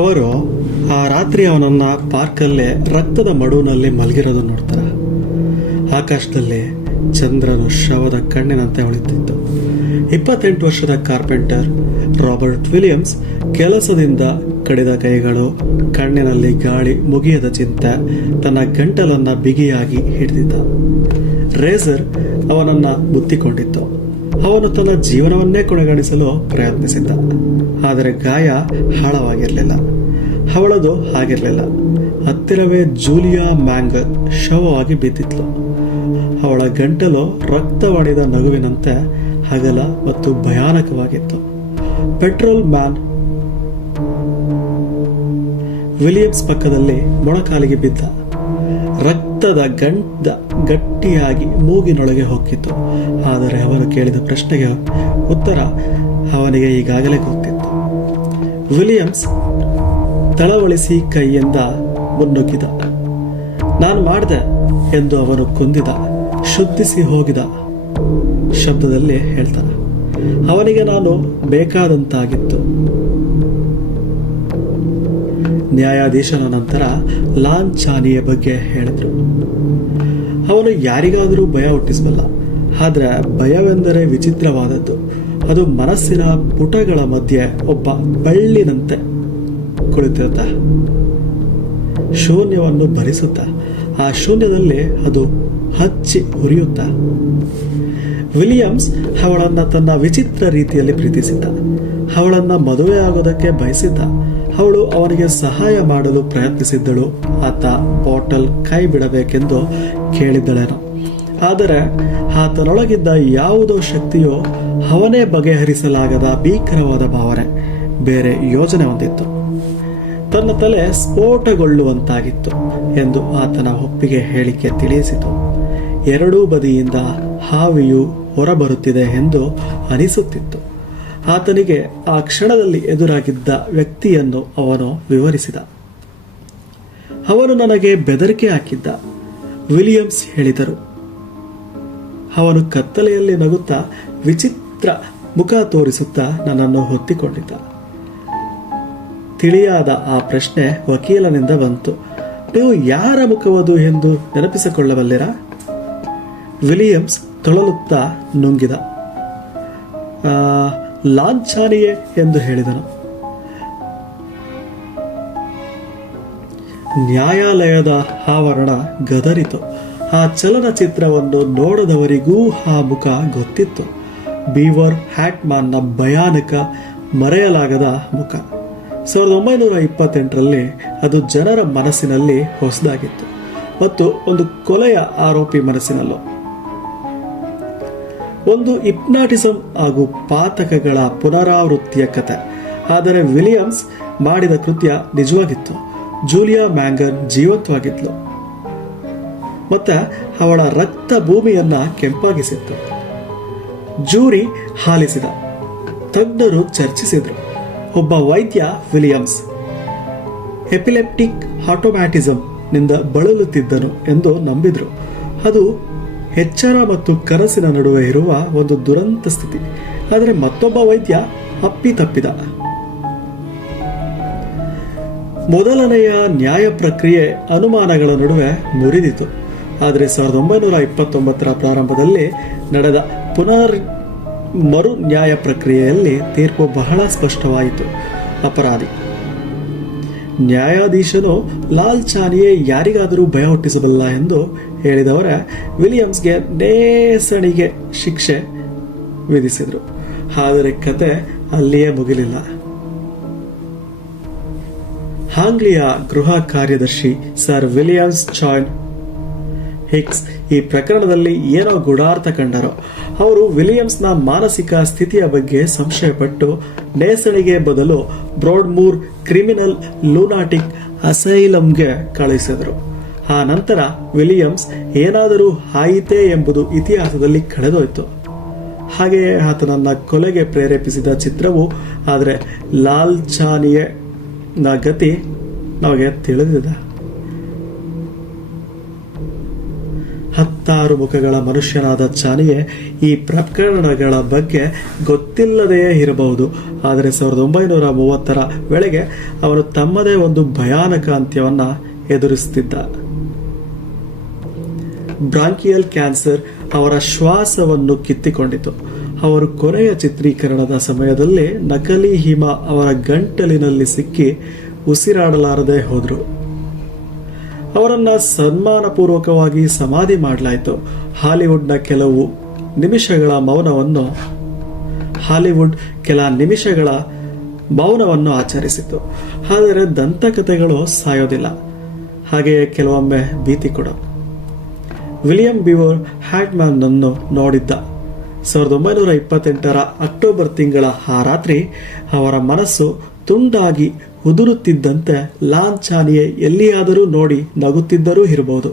ಅವರು ಆ ರಾತ್ರಿ ಅವನನ್ನ ಪಾರ್ಕಲ್ಲೇ ರಕ್ತದ ಮಡುವಿನಲ್ಲಿ ಮಲಗಿರೋದು ನೋಡ್ತಾರೆ. ಆಕಾಶದಲ್ಲಿ ಚಂದ್ರನು ಶವದ ಕಣ್ಣಿನಂತೆ ಹೊಳಿತಿತ್ತು. 28 ವರ್ಷದ ಕಾರ್ಪೆಂಟರ್ ರಾಬರ್ಟ್ ವಿಲಿಯಮ್ಸ್ ಕೆಲಸದಿಂದ ಕಡಿದ ಕೈಗಳು, ಕಣ್ಣಿನಲ್ಲಿ ಗಾಳಿ ಮುಗಿಯದ ಚಿಂತೆ, ತನ್ನ ಗಂಟಲನ್ನ ಬಿಗಿಯಾಗಿ ಹಿಡಿದಿದ್ದ. ರೇಸರ್ ಅವನನ್ನ ಮುತ್ತಿಕೊಂಡಿತ್ತು. ಅವನು ತನ್ನ ಜೀವನವನ್ನೇ ಕೊನೆಗಾಣಿಸಲು ಪ್ರಯತ್ನಿಸಿದ್ದ. ಆದರೆ ಗಾಯ ಆಳವಾಗಿರಲಿಲ್ಲ. ಅವಳದು ಹಾಗಿರಲಿಲ್ಲ. ಹತ್ತಿರವೇ ಜೂಲಿಯಾ ಮ್ಯಾಂಗರ್ ಶವವಾಗಿ ಬಿದ್ದಿದ್ಲು. ಅವಳ ಗಂಟಲು ರಕ್ತವಡಿದ ನಗುವಿನಂತೆ ಹಗಲ ಮತ್ತು ಭಯಾನಕವಾಗಿತ್ತು. ಪೆಟ್ರೋಲ್ ಮ್ಯಾನ್ ವಿಲಿಯಮ್ಸ್ ಪಕ್ಕದಲ್ಲಿ ಮೊಣಕಾಲಿಗೆ ಬಿದ್ದ. ರಕ್ತದ ಗಂಧ ಗಟ್ಟಿಯಾಗಿ ಮೂಗಿನೊಳಗೆ ಹೊಕ್ಕಿತು. ಆದರೆ ಅವನು ಕೇಳಿದ ಪ್ರಶ್ನೆಗೆ ಉತ್ತರ ಅವನಿಗೆ ಈಗಾಗಲೇ ಗೊತ್ತಿತ್ತು. ವಿಲಿಯಮ್ಸ್ ತಳವಳಿಸಿ ಕೈಯಿಂದ ಮುನ್ನುಗ್ಗಿದ. ನಾನು ಮಾಡಿದೆ ಎಂದು ಅವನು ಕೊಂದಿದ, ಶುದ್ಧಿಸಿ ಹೋಗಿದ ಶಬ್ದದಲ್ಲಿ ಹೇಳ್ತಾನೆ. ಅವನಿಗೆ ನಾನು ಬೇಕಾದಂತಾಗಿತ್ತು. ನ್ಯಾಯಾಧೀಶನ ನಂತರ ಲಾಂಚಾನಿಯ ಬಗ್ಗೆ ಹೇಳಿದ್ರು. ಅವನು ಯಾರಿಗಾದರೂ ಭಯ ಹುಟ್ಟಿಸಬಲ್ಲ. ಆದ್ರೆ ಭಯವೆಂದರೆ ವಿಚಿತ್ರವಾದದ್ದು. ಅದು ಮನಸ್ಸಿನ ಪುಟಗಳ ಮಧ್ಯೆ ಒಬ್ಬ ಬಳ್ಳಿನಂತೆ ಕುಳಿತಿರುತ್ತ, ಶೂನ್ಯವನ್ನು ಭರಿಸುತ್ತ, ಆ ಶೂನ್ಯದಲ್ಲಿ ಅದು ಹಚ್ಚಿ ಉರಿಯುತ್ತ. ವಿಲಿಯಮ್ಸ್ ಅವಳನ್ನ ತನ್ನ ವಿಚಿತ್ರ ರೀತಿಯಲ್ಲಿ ಪ್ರೀತಿಸಿದ್ದ. ಅವಳನ್ನ ಮದುವೆ ಆಗೋದಕ್ಕೆ ಬಯಸಿದ್ದ. ಅವಳು ಅವನಿಗೆ ಸಹಾಯ ಮಾಡಲು ಪ್ರಯತ್ನಿಸಿದ್ದಳು. ಆತ ಬಾಟಲ್ ಕೈ ಬಿಡಬೇಕೆಂದು ಕೇಳಿದ್ದಳೇನೋ. ಆದರೆ ಆತನೊಳಗಿದ್ದ ಯಾವುದೋ ಶಕ್ತಿಯೋ ಅವನೇ ಬಗೆಹರಿಸಲಾಗದ ಭೀಕರವಾದ ಭಾವನೆ, ಬೇರೆ ಯೋಜನೆ ಹೊಂದಿತ್ತು. ತನ್ನ ತಲೆ ಸ್ಫೋಟಗೊಳ್ಳುವಂತಾಗಿತ್ತು ಎಂದು ಆತನ ಒಪ್ಪಿಗೆ ಹೇಳಿಕೆ ತಿಳಿಸಿತು. ಎರಡೂ ಬದಿಯಿಂದ ಹಾವಿಯು ಹೊರಬರುತ್ತಿದೆ ಎಂದು ಅನಿಸುತ್ತಿತ್ತು. ಆತನಿಗೆ ಆ ಕ್ಷಣದಲ್ಲಿ ಎದುರಾಗಿದ್ದ ವ್ಯಕ್ತಿಯನ್ನು ಅವನು ವಿವರಿಸಿದ. ಅವನು ನನಗೆ ಬೆದರಿಕೆ ಹಾಕಿದ್ದ, ವಿಲಿಯಮ್ಸ್ ಹೇಳಿದರು. ಅವನು ಕತ್ತಲೆಯಲ್ಲಿ ನಗುತ್ತಾ ವಿಚಿತ್ರ ಮುಖ ತೋರಿಸುತ್ತಾ ನನ್ನನ್ನು ಹೊತ್ತಿಕೊಂಡಿದ್ದ. ತಿಳಿಯಾದ ಆ ಪ್ರಶ್ನೆ ವಕೀಲನಿಂದ ಬಂತು. ನೀವು ಯಾರ ಮುಖವದು ಎಂದು ನೆನಪಿಸಿಕೊಳ್ಳಬಲ್ಲಿರಾ? ವಿಲಿಯಮ್ಸ್ ತೊಳಲುತ್ತಾ ನುಂಗಿದ. ಲಾಂಛಾನಿಯೇ ಎಂದು ಹೇಳಿದನು. ನ್ಯಾಯಾಲಯದ ಆವರಣ ಗದರಿತು. ಆ ಚಲನಚಿತ್ರವನ್ನು ನೋಡದವರಿಗೂ ಆ ಮುಖ ಗೊತ್ತಿತ್ತು. ಬೀವರ್ ಹ್ಯಾಟ್ಮ್ಯಾನ್ನ ಭಯಾನಕ ಮರೆಯಲಾಗದ ಮುಖ. 1928ರಲ್ಲಿ ಅದು ಜನರ ಮನಸ್ಸಿನಲ್ಲಿ ಹೊಸದಾಗಿತ್ತು ಮತ್ತು ಒಂದು ಕೊಲೆಯ ಆರೋಪಿ ಮನಸ್ಸಿನಲ್ಲೂ. ಒಂದು ಹಿಪ್ನಾಟಿಸಂ ಹಾಗೂ ಪಾತಕಗಳ ಪುನರಾವೃತ್ತಿಯ ಕತೆ. ಆದರೆ ವಿಲಿಯಮ್ಸ್ ಮಾಡಿದ ಕೃತ್ಯ ನಿಜವಾಗಿತ್ತು. ಜೂಲಿಯಾ ಮ್ಯಾಂಗರ್ ಜೀವಂತವಾಗಿದ್ಲು ಮತ್ತೆ ಅವಳ ರಕ್ತ ಭೂಮಿಯನ್ನ ಕೆಂಪಾಗಿಸಿತ್ತು. ಜೂರಿ ಆಲಿಸಿದ. ತಜ್ಞರು ಚರ್ಚಿಸಿದ್ರು. ಒಬ್ಬ ವೈದ್ಯ ವಿಲಿಯಮ್ಸ್ ಎಪಿಲೆಪ್ಟಿಕ್ ಆಟೋಮ್ಯಾಟಿಸಂ ನಿಂದ ಬಳಲುತ್ತಿದ್ದನು ಎಂದು ನಂಬಿದ್ರು. ಅದು ಎಚ್ಚರ ಮತ್ತು ಕನಸಿನ ನಡುವೆ ಇರುವ ಒಂದು ದುರಂತ ಸ್ಥಿತಿ. ಆದರೆ ಮತ್ತೊಬ್ಬ ವೈದ್ಯ ಅಪ್ಪಿತಪ್ಪಿದ. ಮೊದಲನೆಯ ನ್ಯಾಯ ಪ್ರಕ್ರಿಯೆ ಅನುಮಾನಗಳ ನಡುವೆ ಮುರಿದಿತು. ಆದರೆ 1929ರ ಪ್ರಾರಂಭದಲ್ಲಿ ನಡೆದ ಮರು ನ್ಯಾಯ ಪ್ರಕ್ರಿಯೆಯಲ್ಲಿ ತೀರ್ಪು ಬಹಳ ಸ್ಪಷ್ಟವಾಯಿತು. ಅಪರಾಧಿ. ನ್ಯಾಯಾಧೀಶನು ಲಾಲ್ಚಾನಿಯೇ ಯಾರಿಗಾದರೂ ಭಯ ಹುಟ್ಟಿಸಬಲ್ಲ ಎಂದು ಹೇಳಿದವರೇ ವಿಲಿಯಮ್ಸ್ಗೆ ನೇಸಣಿಗೆ ಶಿಕ್ಷೆ ವಿಧಿಸಿದರು. ಆದರೆ ಕತೆ ಅಲ್ಲಿಯೇ ಮುಗಿಲಿಲ್ಲ. ಆಂಗ್ಲಿಯ ಗೃಹ ಕಾರ್ಯದರ್ಶಿ ಸರ್ ವಿಲಿಯಮ್ಸ್ ಜಾನ್ ಹಿಕ್ಸ್ ಈ ಪ್ರಕರಣದಲ್ಲಿ ಏನೋ ಗೂಢಾರ್ಥ ಕಂಡರು. ಅವರು ವಿಲಿಯಮ್ಸ್ನ ಮಾನಸಿಕ ಸ್ಥಿತಿಯ ಬಗ್ಗೆ ಸಂಶಯಪಟ್ಟು ನೇಸಣಿಗೆ ಬದಲು ಬ್ರಾಡ್ಮೂರ್ ಕ್ರಿಮಿನಲ್ ಲೂನಾಟಿಕ್ ಅಸೈಲಂಗೆ ಕಳುಹಿಸಿದರು. ಆ ನಂತರ ವಿಲಿಯಮ್ಸ್ ಏನಾದರೂ ಆಯಿತೇ ಎಂಬುದು ಇತಿಹಾಸದಲ್ಲಿ ಕಳೆದೋಯ್ತು. ಹಾಗೆಯೇ ಆತನನ್ನ ಕೊಲೆಗೆ ಪ್ರೇರೇಪಿಸಿದ ಚಿತ್ರವು. ಆದರೆ ಲಾಲ್ಚಾನಿಯನ ಗತಿ ನಮಗೆ ತಿಳಿದಿದೆ. 10 ಮುಖಗಳ ಮನುಷ್ಯನಾದ ಚಾನಿಯೇ ಈ ಪ್ರಕರಣಗಳ ಬಗ್ಗೆ ಗೊತ್ತಿಲ್ಲದೆಯೇ ಇರಬಹುದು. ಆದರೆ 1930ರ ವೇಳೆಗೆ ಅವನು ತಮ್ಮದೇ ಒಂದು ಭಯಾನಕ ಅಂತ್ಯವನ್ನ ಎದುರಿಸುತ್ತಿದ್ದ. ಬ್ರಾಂಕಿಯಲ್ ಕ್ಯಾನ್ಸರ್ ಅವರ ಶ್ವಾಸವನ್ನು ಕಿತ್ತಿಕೊಂಡಿತು. ಅವರು ಕೊನೆಯ ಚಿತ್ರೀಕರಣದ ಸಮಯದಲ್ಲಿ ನಕಲಿ ಹಿಮ ಅವರ ಗಂಟಲಿನಲ್ಲಿ ಸಿಕ್ಕಿ ಉಸಿರಾಡಲಾರದೆ ಹೋದರು. ಅವರನ್ನ ಸನ್ಮಾನಪೂರ್ವಕವಾಗಿ ಸಮಾಧಿ ಮಾಡಲಾಯಿತು. ಹಾಲಿವುಡ್ ಕೆಲ ನಿಮಿಷಗಳ ಮೌನವನ್ನು ಆಚರಿಸಿತು. ಆದರೆ ದಂತಕಥೆಗಳು ಸಾಯೋದಿಲ್ಲ, ಹಾಗೆಯೇ ಕೆಲವೊಮ್ಮೆ ಭೀತಿ ಕೂಡ. ವಿಲಿಯಂ ಬಿವರ್ ಹ್ಯಾಟ್ಮ್ಯಾನ್ ಅನ್ನು ನೋಡಿದ್ದ. 1928ರ ಅಕ್ಟೋಬರ್ ತಿಂಗಳ ಆ ರಾತ್ರಿ ಅವರ ಮನಸ್ಸು ತುಂಡಾಗಿ ಉದುರುತ್ತಿದ್ದಂತೆ ಲಾನ್ ಚಾನಿಯೇ ಎಲ್ಲಿಯಾದರೂ ನೋಡಿ ನಗುತ್ತಿದ್ದರೂ ಇರಬಹುದು.